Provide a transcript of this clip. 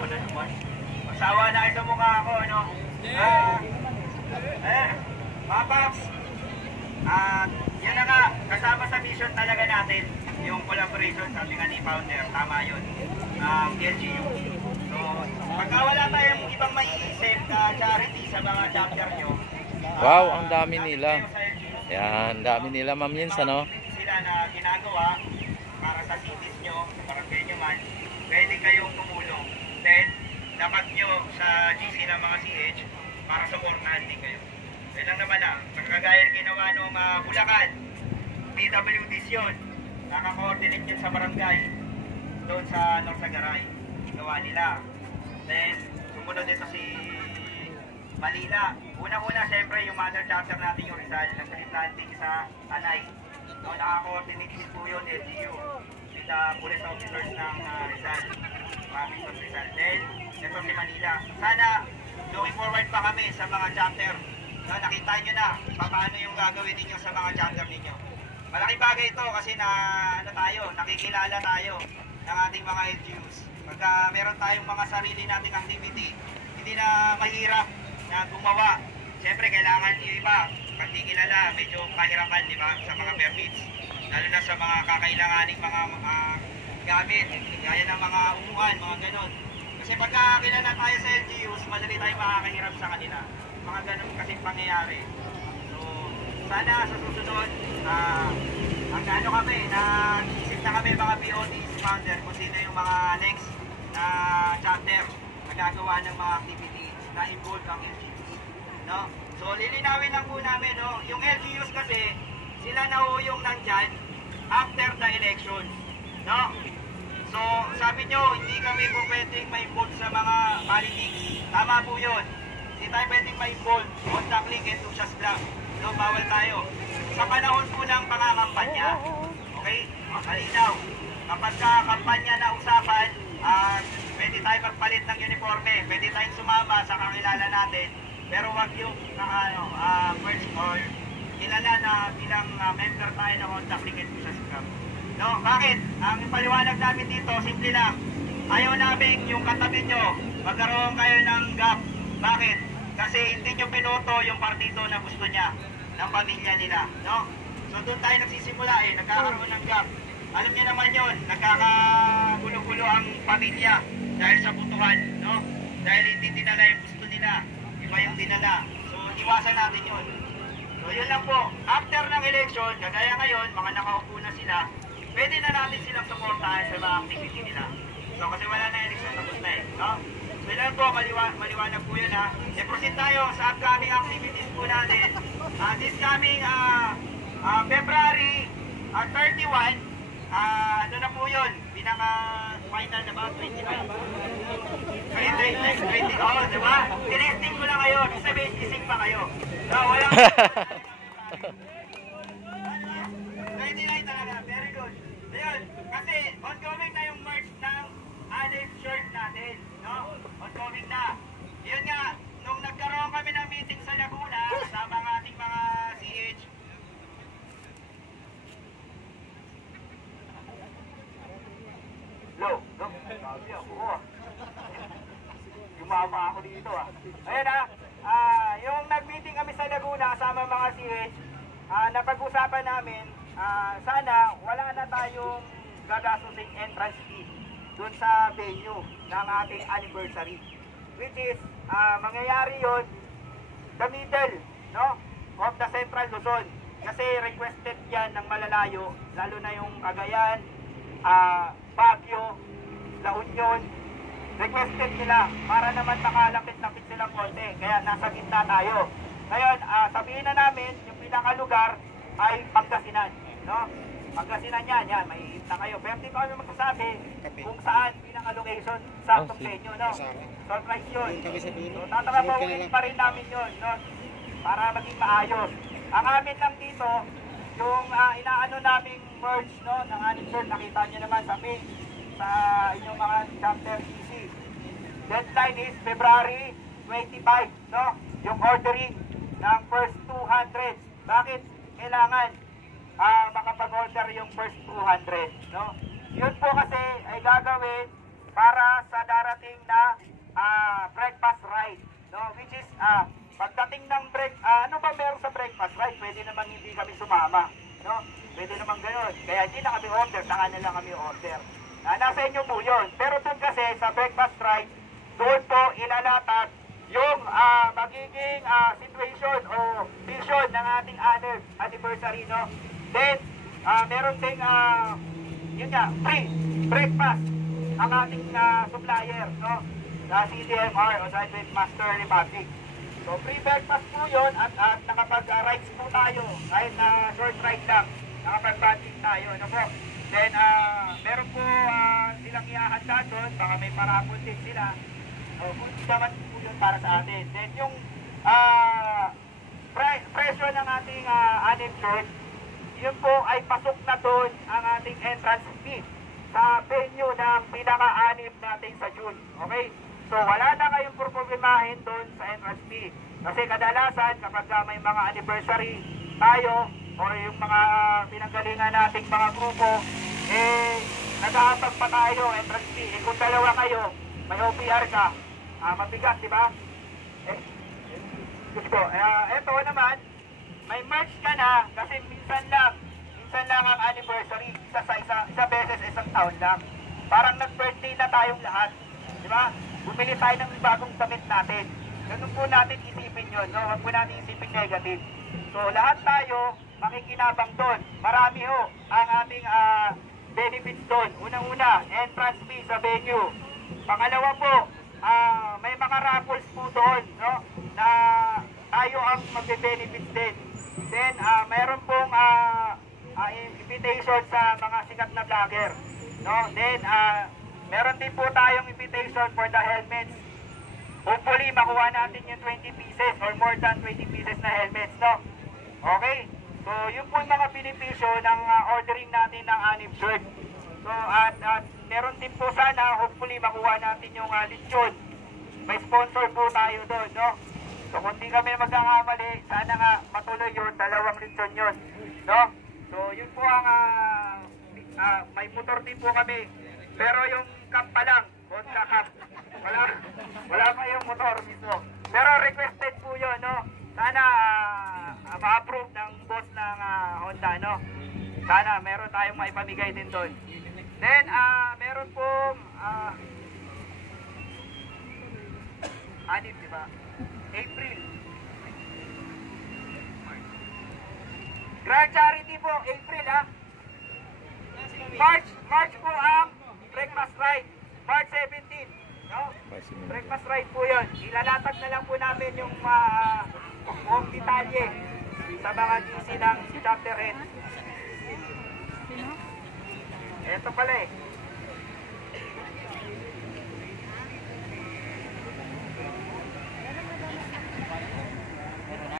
ko na naman. Masawa na kayo sa mukha ako, no? Mga Paps, yan na nga, kasama sa mission talaga natin, yung collaboration, sabi nga ni Founder, tama yun, LGU. So, pagka wala tayong ibang maiisip na charity sa mga chapter nyo, wow, ang dami nila. Yan, ang dami nila, Ma'am Yins, ano? Sila na ginagawa para sa cities nyo, para sa inyo man, pwede kayong tumulong. Then, dapat nyo sa GC ng mga CH para supportahan din kayo. Yan lang naman pagkagaya ng ginawa ng Bulacan, DWDs yun, nakakoordinate yun sa barangay, doon sa Norsagaray, gawa nila. Then, sumunod dito si Manila. Una-una, siyempre, yung mother chapter natin yung Rizal, nag-replanting sa Anay. No, nakakoordinate din po yun, LGU, with the police officers ng Rizal, province of Rizal. Then, ito si Manila. Sana, looking forward pa kami sa mga chapter. No, nakita nyo na paano yung gagawin ninyo sa mga chapter ninyo. Malaking bagay ito kasi nakikilala tayo ng ating mga LGUs. Pagka meron tayong mga sarili nating activity, hindi na mahirap na gumawa. Siyempre, kailangan yung iba, pag di kilala, medyo kahirapan, di ba, sa mga permits. Lalo na sa mga kakailanganing mga gamit, gaya ng mga upuan, mga ganon. Kasi pagka kilala tayo sa LGUs, madali tayo makakahirap sa kanila. Mga ganon kasing pangyayari. So, sana sa susunod, kami, nag-iisip na kami mga POTs, Founder, kung sino yung mga next na chapter na gagawa ng mga activities na involve ang LGUs. No? So, lilinawin lang po namin, no? Yung LGUs kasi, sila na ho yung nandyan after the election. No? So, sabi nyo, hindi kami po pwedeng ma-involve sa mga politics. Tama po yun. Hindi tayo pwedeng ma-involve on the click and Lucia's Club. No, bawal tayo. Sa panahon po ng pangangampanya, okay? Malinaw. Kapag kampanya na usapan, pwede tayo magpalit ng uniforme, pwede tayong sumama sa kakilala natin, pero wag yung merge or kilala na bilang member tayo ng Honda Click and Lucia's Club. No, bakit? Ang paliwanag namin dito, simple lang. Ayaw namin yung katabi nyo, magkaroon kayo ng gap. Bakit? Kasi hindi nyo pinoto yung partido na gusto niya, ng pamilya nila. No? So doon tayo nagsisimula nagkakaroon ng gap. Alam niyo naman yun, nagkakagulo-gulo ang pamilya dahil sa butuhan. No? Dahil hindi dinala yung gusto nila, iba yung dinala. So iwasan natin yun. So yun lang po. After ng election, kagaya ngayon, mga nakaupo na sila, pwede na natin silang supportahan sa mga activity nila. So kasi wala na election, tapos na no? So yun po, maliwanag po yun proceed tayo sa upcoming activities po natin. This coming February 31, ano na po yun? Final na ba? 25? Next 20, diba? Tinesting ko lang kayo, sabihin gising pa kayo. So wala 29 talaga, very good. Ayun, kasi ongoing na yung merch ng Alive shirt natin, no? Ongoing na. Yun nga, nung nagkaroon kami ng meeting sa Laguna, kasama ng ating mga CH, Hello, sabi ako, Yumama ako dito, Ayun yung nag-meeting kami sa Laguna, kasama mga CH, napag-usapan namin, sana wala na tayong gagastusin entrance fee doon sa venue ng ating anniversary, which is mangyayari yun the middle, no, of the Central Luzon, kasi requested yan ng malalayo, lalo na yung Cagayan, Baguio, La Union, requested nila para naman makalapit-lapit silang konti, kaya nasa gitna tayo. Ngayon, sabihin na namin yung pinakalugar ay Pangasinan, no? Pangasinan yan, may hita kayo. Pero hindi ko kami magsasabi kung saan pinaka-location sa Toksenyo, no? Surprise yun. So, tatakapawin pa rin namin yun, no? Para maging maayos. Ang amin lang dito, yung inaano naming merge, no? Ng aning shirt, nakita nyo naman sa page, sa inyong mga chapter EC. Deadline is February 25, no? Yung ordering ng first 200. Bakit kailangan makapag-order yung first 200, no? Yun po kasi ay gagawin para sa darating na which is, pagdating ng break, ano ba meron sa breakfast, right? Pwede naman hindi kami sumama, no? Pwede naman gano'n. Kaya hindi na kami order, saka na lang kami order. Nasa inyo po yun. Pero doon kasi sa breakfast ride, doon po ilalatag yung magiging situation o vision ng ating anniversary, no? Then, meron ding, yun nga, free breakfast ang ating supplier, no? Sa CDMR o sa Master Republic. So, free breakfast po yun at nakapag-rides po tayo. Kahit na short ride lang, nakapag-banding tayo, ano po? Then, meron po silang iahanda doon, baka may parapon din sila. O, kung hindi naman po yun para sa atin. Then, yung presyo ng ating anime short, yun po ay pasok na doon ang ating entrance fee sa venue ng pinaka-anim natin sa June. Okay? So, wala na kayong problemahin doon sa entrance fee. Kasi kadalasan, kapag may mga anniversary tayo, o yung mga pinanggalingan nating mga grupo, nag-aambag pa tayo, entrance fee. Kung dalawa kayo, may OPR ka, mabigat, di ba? Gusto. Eto naman, may merch ka na, kasi minsan lang ang anniversary, isa beses, isang taon lang. Parang nag-birthday na tayong lahat, di ba? Bumili tayo ng bagong damit natin. Ganun po natin isipin yun, no? Huwag po natin isipin negative. So, lahat tayo, makikinabang doon. Marami ho ang ating benefits doon. Unang-una, entrance fee sa venue. Pangalawa po, may mga raffles po doon, no? Na tayo ang magbe-benefits din. Then, mayroon pong invitation sa mga sikat na vlogger, no? Then, meron din po tayong invitation for the helmets. Hopefully, makuha natin yung 20 pieces or more than 20 pieces na helmets, no? Okay? So, yun po yung mga benepisyo ng ordering natin ng anime shirt. So, at meron din po sana, hopefully, makuha natin yung lechon. May sponsor po tayo doon, no? So, kung di kami magkakamali, sana nga matuloy yun, 2 lechon yun, no? So, yun po ang, may motor din po kami. Pero yung camp pa lang, Honda camp. Wala pa yung motor mismo. Pero requested po yun, no? Sana ma-approve ng boss ng Honda, no? Sana meron tayong maipamigay din doon. Then, meron pong anip, di ba? April. Grand Charity po, April, ha? March po ang breakfast ride. March 17, no? Breakfast ride po yun. Ilalatag na lang po namin yung buong detalye sa mga GC ng chapter head. Ito pala eh.